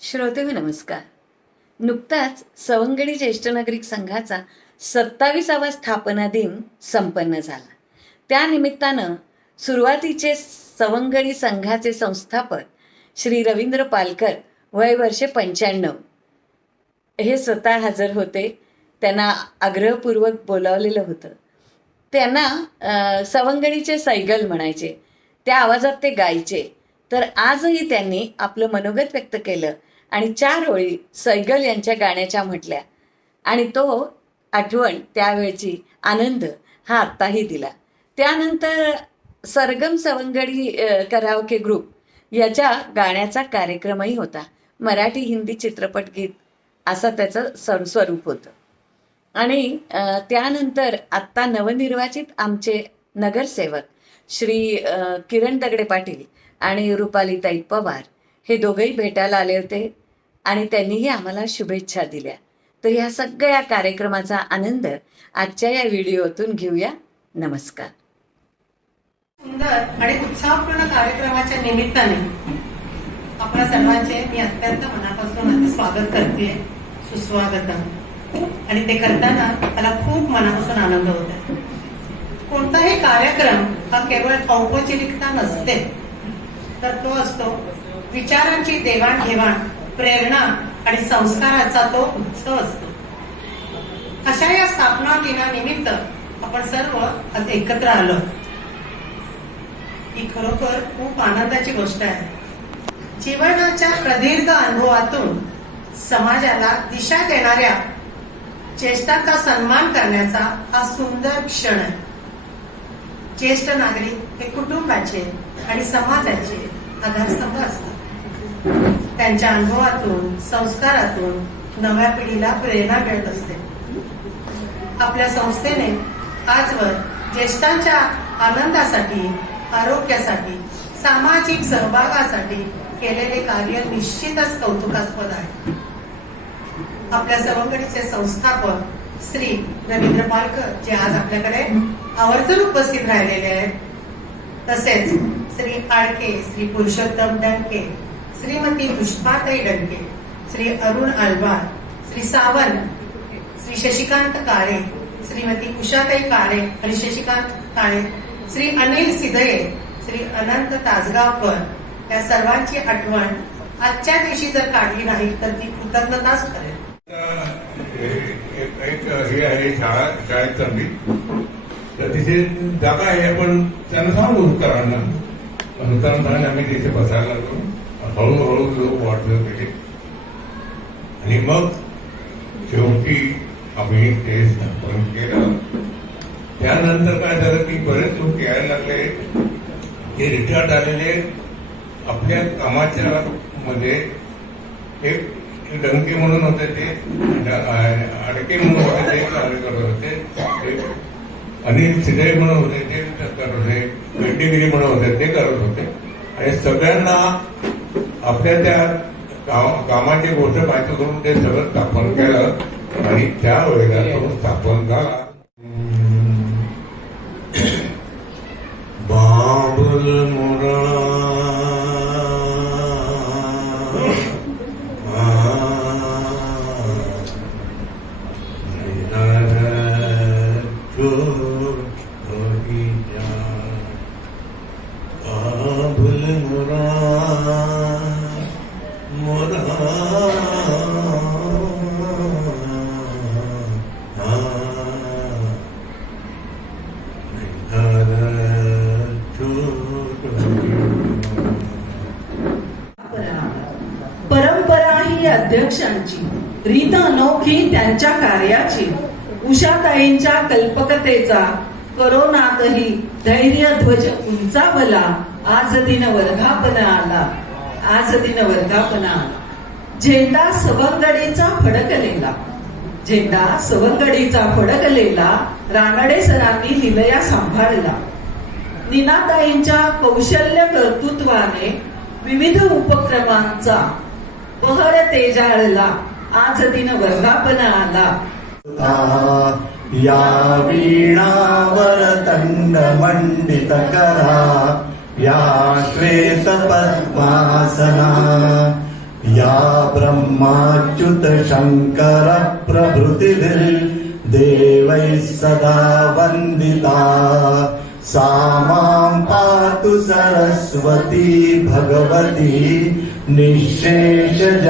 श्रोतेहो नमस्कार. नुकताच सवंगडी ज्येष्ठ नागरिक संघाचा 27वा स्थापना दिन संपन्न झाला. त्यानिमित्तानं सुरुवातीचे सवंगडी संघाचे संस्थापक श्री रवींद्र पालकर वय वर्षे 95 हे स्वतः हजर होते. त्यांना आग्रहपूर्वक बोलावलेलं होतं. त्यांना सवंगडीचे सैगल म्हणायचे, त्या आवाजात ते गायचे. तर आजही त्यांनी आपलं मनोगत व्यक्त केलं आणि 4 ओळी सैगल यांच्या गाण्याच्या म्हटल्या आणि तो आठवण त्यावेळची आनंद हा आत्ताही दिला. त्यानंतर सरगम सवंगडी कराओके ग्रुप याच्या गाण्याचा कार्यक्रमही होता. मराठी हिंदी चित्रपट गीत असं त्याचं स्वरूप होतं. आणि त्यानंतर आत्ता नवनिर्वाचित आमचे नगरसेवक श्री किरण दगडे पाटील आणि रुपालीताई पवार हे दोघंही भेटायला आले होते आणि त्यांनीही आम्हाला शुभेच्छा दिल्या. तर ह्या सगळ्या कार्यक्रमाचा आनंद आजच्या या व्हिडिओतून घेऊया. नमस्कार. सुंदर आणि उत्साहपूर्ण कार्यक्रमाच्या निमित्ताने आपल्या सर्वांचे मी अत्यंत मनापासून स्वागत करते. सुस्वागतम. आणि ते करताना मला खूप मनापासून आनंद होत आहे. कोणताही कार्यक्रम हा केवळ औपचारिकता नसते, तर तो असतो विचारांची देवाणघेवाण, प्रेरणा आणि संस्काराचा तो उत्सव असतो. अशा या स्थापना दिनानिमित्त आपण सर्व आज एकत्र आलो ही खरोखर खूप आनंदाची गोष्ट आहे. जीवनाच्या प्रदीर्घ अनुभवातून समाजाला दिशा देणाऱ्या ज्येष्ठांचा सन्मान करण्याचा हा सुंदर क्षण आहे. ज्येष्ठ नागरिक हे कुटुंबाचे आणि समाजाचे आधारस्तंभ असतात. त्यांच्या अनुभवातून, संस्कारातून नव्या पिढीला प्रेरणा मिळत असते. आपल्या संस्थेने आजवर ज्येष्ठांच्या आनंदासाठी, आरोग्यासाठी, सामाजिक सहभागासाठी केलेले कार्य निश्चितच कौतुकास्पद आहे. आपल्या सवंगडीचे संस्थापक श्री रवींद्र पालकर जे आज आपल्याकडे आवर्जून उपस्थित राहिलेले आहेत, तसेच श्री आडके, श्री पुरुषोत्तम डंके, श्रीमती पुष्पाताई डंके, श्री अरुण अलवार, श्री सावंत, श्री शशिकांत काळे, श्रीमती उषाताई काळे आणि शशिकांत काळे, श्री अनिल सिधये, श्री अनंत तासगावकर या सर्वांची आठवण आजच्या दिवशी जर काढली नाही तर ती कृतज्ञताच करेल. एक हे आहे शाळेत चालली तर तिथे जागा आहे, पण त्यांना सांगू उत्तरांना आम्ही तिथे बसायला लागलो. हळूहळू लोक वाढले गेले आणि मग शेवटी आम्ही ते स्थापन केलं. त्यानंतर काय झालं की बरेच लोक यायला लागले. हे रिटायर्ड आलेले आपल्या कामाच्या मध्ये एक डंके म्हणून होते, ते अडके म्हणून होते, ते कार्य करत होते. अनिल सिधये म्हणून होते, ते करत होते. पेंडेगिरी म्हणून होते, ते करत होते. आणि सगळ्यांना आपल्या त्या कामाची गोष्ट माहिती करून ते सगळं स्थापन केलं आणि त्यावेळेला तो स्थापन झाला. बाबुल मुरा परंपरा ही अध्यक्षांची, रीत अनोखी त्यांच्या कार्याची, उषाताईंच्या कल्पकतेचा करोनातही धैर्य ध्वज उंचावला. आज दिन वर्धापना आला, आज दिन वर्धापना आला. झेंडा सवंगडीचा फडकलेला, झेंडा सवंगडीचा फडकलेला. रानडे सरांनी निलया सांभाळला. नीनाताईंच्या कौशल्य कर्तृत्वाने विविध उपक्रमांचा बहर तेजाळला. आज दिन वर्धापना आला. या वीणावर तंड मंडित करा, या श्वेत पद्मासना, या ब्रह्माच्युत शङ्कर प्रभृतिभिर्देवैः सदा वन्दिता सा मां पातु सरस्वती भगवती निःशेषजाड्यापहा।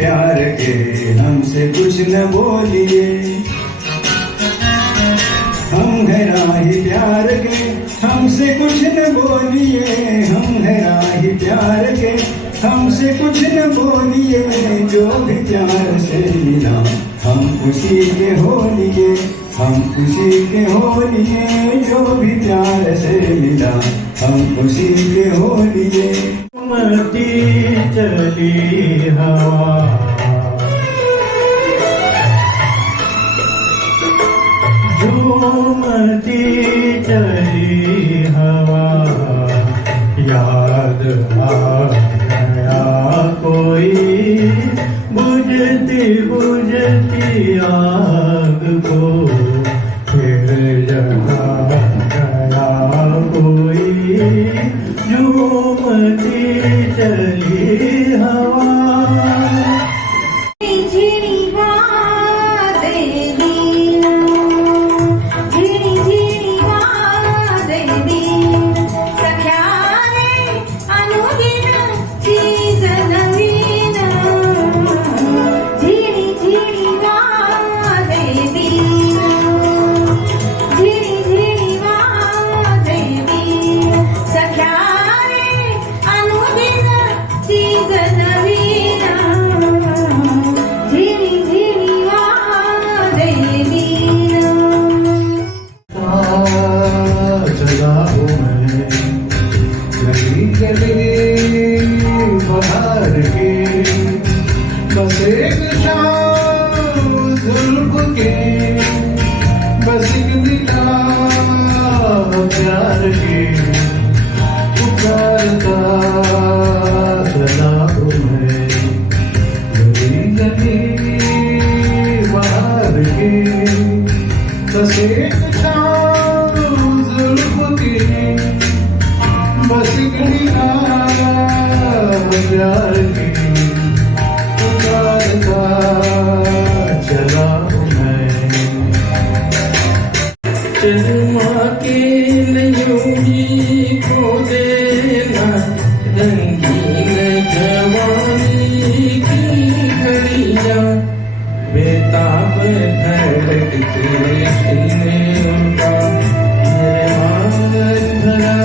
प्यार के हमसे कुछ न बोलिए, हम हैं राही प्यार के हमसे कुछ न बोलिए, हम हैं राही प्यार के हमसे कुछ न बोलिए, जो भी प्यार से मिला हम खुशी के हो लिए, हम खुशी के हो लिए, जो भी प्यार से मिला हम खुशी के हो लिए। मरती चली हवा झूमती चली हवा, याद आ गया कोई बुझती बुझती आग को, फिर जगा गया कोई झूमती चली हवा। बस एक शाम जुल्फ के, बस एक दिला प्यार के, पुकारता सदा हूँ मैं गली गली बाहर के, बस एक शाम जुल्फ के, बस एक दिला प्यार के, चला मैं चलमा के नयूनी को देना, रंगीन जवानी की घड़ियां बेताब धड़कते सीने उनका, मेरे मान भरा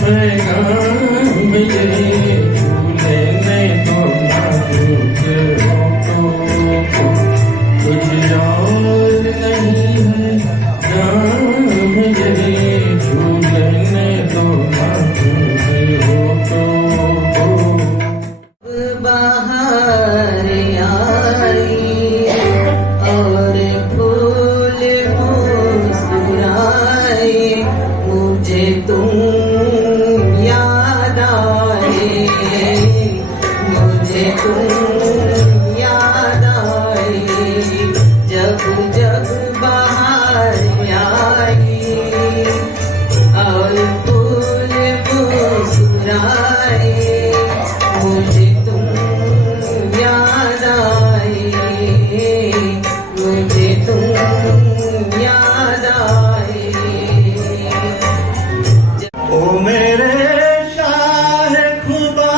मैं गाम ये झूले में तो नाजुक कुछ और नहीं है नाम ये झूलने दो नाजुक हो तो। बाहर आई और फूल मुस्कुराए, मुझे तुम याद आए, मुझे तुम याद आए, जब जब बाहर आई और फूल मुस्कुराए, मुझे तुम याद आए, मुझे तुम याद आए। ओ मेरे शाह खुदा,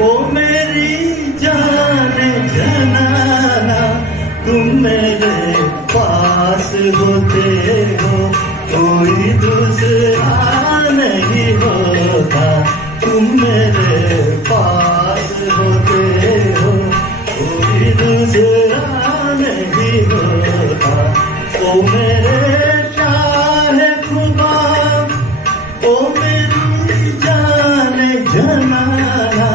ओ मेरी जान जनाना, तुम मेरे पास होते हो कोई दूसरा नहीं होता, तुम मेरे पास होते हो कोई दूसरा नहीं होता। ओ मेरे शाह खुदा, ओ मेरी जान जनाना,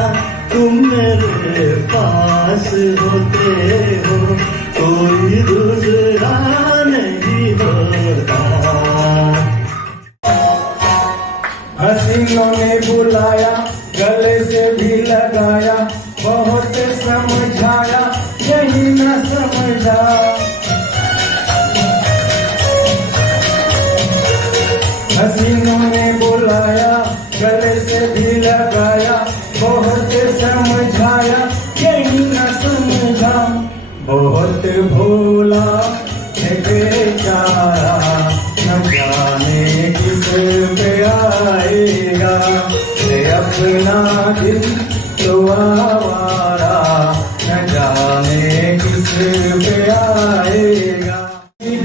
तुम मेरे पास होते हो कोई दूसरा नहीं हसीनों ने बुलाया, गले से भी लगाया, बहुत समझाया, यही न समझा। हसीनों ने बुलाया, गले से भी लगाया, बहुत समझाया, यही न समझा। बहुत भोला है बेचारा, न जाने किस पे आएगा, है अपना दिल तो आवारा, न जाने किस पे आएगा।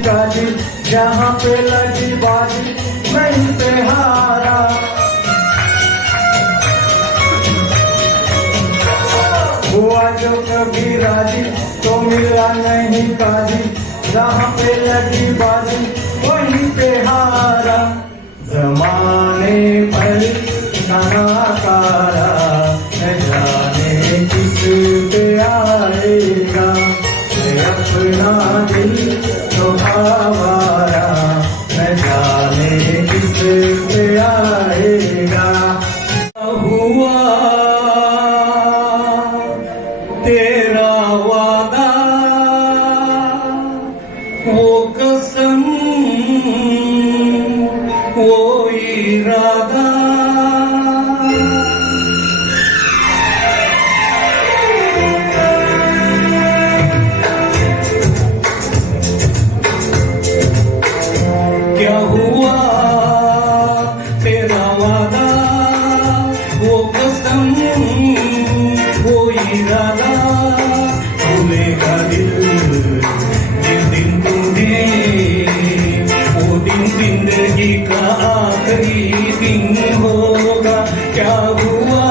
काजी जहाँ पे लगी बाजी, वहीं पे हारा। हुआ जो कभी राजी, तो मिला नहीं काजी, जहाँ पे लगी बाजी वहीं पे हारा। जमाने पर नकारा, न जाने किस पे आएगा, है अपना दिल तो आवारा, न जाने किस पे आएगा। हुआ तेरा वादा, वो कसम, वो इरादा, क्या हुआ तेरा वादा, वो कसम, वो इरादा, भूलेगा दिल जिस दिन तुम्हें, वो दिन जिंदगी का आखिरी दिन होगा। क्या हुआ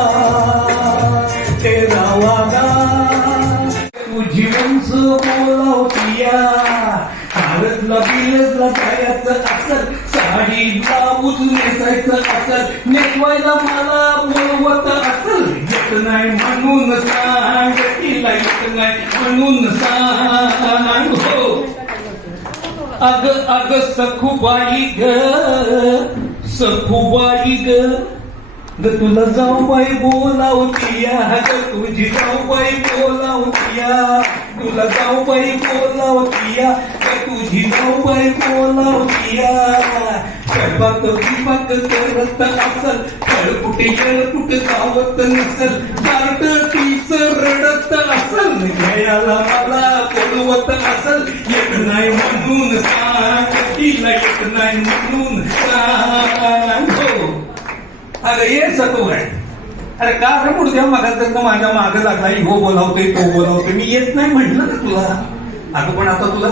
तेरा वादा, तू जीवनचं बोलावतीया, काळजला बिलजला जायचं असत, साडीला उजून नेसायचं असत, नेसवायला मला बोलवत असल, येत नाही म्हणून सांग, तिला येत नाही म्हणून सांग हो. अग अग सखूबाई ग, सखूबाई ग, ग तुला जाऊबाई बोलावतीया, ग तुझी जाऊबाई बोलावतीया, तुला जाऊबाई बोलावतीया, ग तुझी जाऊबाई बोलावतीया. स्वयंपाक बिपाक करत असल, फळकुटे येळकुटे गावत नसल, गारट तीच रडत असल, घ्यायला मला बोलवत असल, येत नाही म्हणून सांग, तिला येत नाही म्हणून सांग हो. अरे ये सतो आहे, अरे का रे पुढच्या मागात माझ्या माग लागला, हो बोलावतोय तो बोलावतोय, मी येत नाही म्हटलं ना तुला. अगं पण आता तुला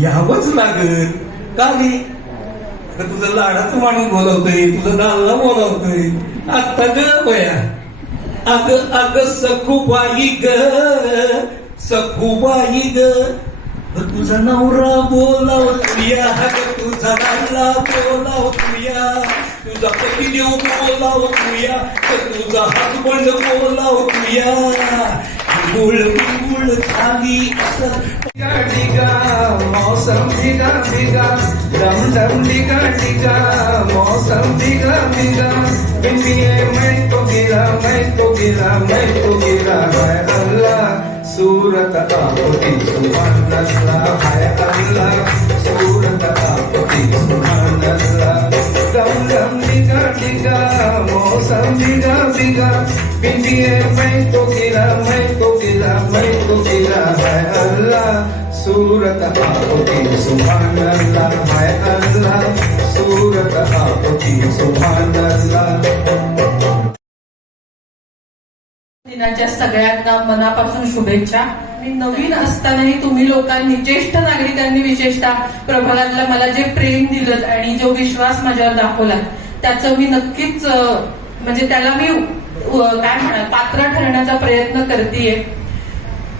यावंच लागत का रे, तुझं लाडाचं माणूस बोलावतोय, तुझं दालला बोलावतोय, आता ग बया. अग अग सखूबाई ग, सखूबाई ग, तुझा नवरा बोलावतोया, तुझा दालला बोलावतोया, तुझा पतिदेव बोलावतोया, तुझा हसबंड बोलावतोया. गुळ गुळ खाली असं डिगा मौसम डिगा डिगा, डम डम डिगा डिगा, मौसम डिगा डिगा, बिंदिए मैं तो गिरा, मैं तो गिरा, मैं तो गिरा, है अल्लाह सूरत आपकी सुभान अल्लाह, है अल्लाह सूरत आपकी सुभान अल्लाह. डम डम डिगा डिगा, मौसम डिगा डिगा, बिंदिए मैं तो गिरा, मैं तो गिरा, मैं तो गिरा, है अल्लाह सूरत आपकी सुभान अल्लाह, है अल्लाह सूरत आपकी सुभान अल्लाह. दिनाच्या सगळ्यांना मनापासून शुभेच्छा. आणि नवीन असतानाही तुम्ही लोकांनी, ज्येष्ठ नागरिकांनी विशेषतः प्रभागातला मला जे प्रेम दिलं आणि जो विश्वास माझ्यावर दाखवला, त्याचं मी नक्कीच म्हणजे त्याला मी काय म्हणाल पात्र ठरण्याचा प्रयत्न करतेय.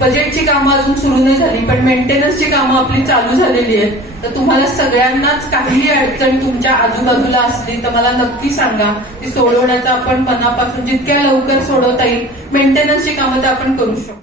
बजेटची कामं अजून सुरू नाही झाली, पण मेंटेनन्सची कामं आपली चालू झालेली आहेत. तर तुम्हाला सगळ्यांनाच काहीही अडचण तुमच्या आजूबाजूला असली तर मला नक्की सांगा, ती सोडवण्याचा आपण मनापासून जितक्या लवकर सोडवता येईल मेंटेनन्सची कामं तर आपण करू शकतो.